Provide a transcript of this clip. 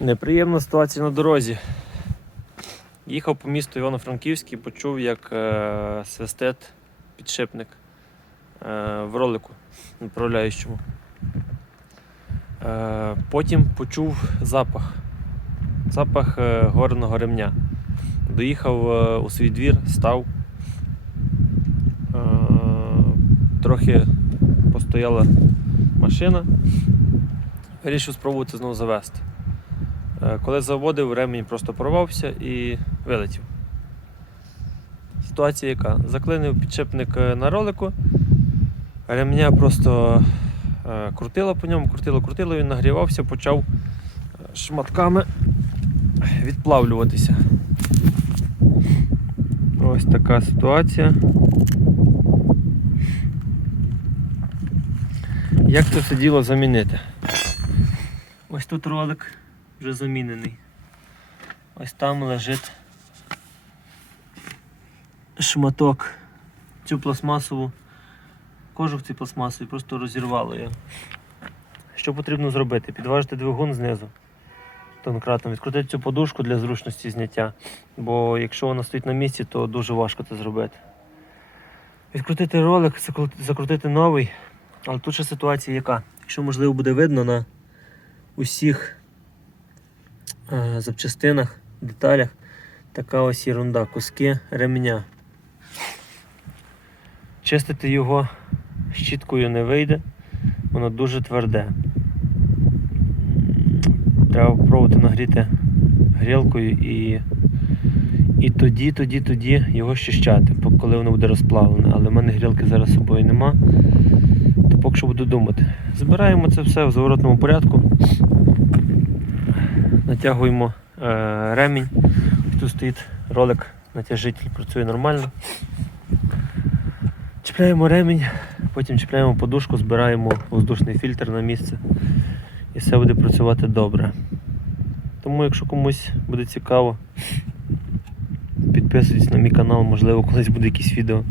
Неприємна ситуація на дорозі. Їхав по місту Івано-Франківський, почув, як е, свистить підшипник е, в ролику направляючому. Е, потім почув запах. Запах е, горного ремня. Доїхав е, у свій двір, став. Е, трохи постояла машина. Вирішив спробувати знову завести. Е, Коли заводив, ремінь просто порвався і вилетів. Ситуація яка? Заклинив підшипник е, на ролику, ремня просто е, крутило по ньому, крутило, крутило, він нагрівався, почав шматками відплавлюватися. Ось така ситуація. Як це все діло замінити? Ось тут ролик вже. Ось там лежить шматок. Цю пластмасову кожух цей пластмасовий просто розірвало його. Що потрібно зробити? Підважити двигун знизу тонкратно, відкрутити цю подушку для зручності зняття. Бо якщо вона стоїть на місці, то дуже важко це зробити. Відкрутити ролик, закрутити новий. Але тут ще ситуація яка? Якщо можливо буде видно на усіх запчастинах, деталях така ось ерунда, куски ремня. Чистити його щіткою не вийде, воно дуже тверде. Треба спробувати нагріти грілкою і, і тоді, тоді, тоді його щищати, коли воно буде розплавлене. Але в мене грілки зараз з собою нема, то поки що буду думати. Збираємо це все в зворотному порядку натягуємо е, ремінь. Тут стоїть ролик, натяжитель працює нормально. Чіпляємо ремінь, потім чіпляємо подушку, збираємо воздушний фільтр на місце і все буде працювати добре. Тому, якщо комусь буде цікаво, підписуйтесь на мій канал, можливо, колись буде якісь відео.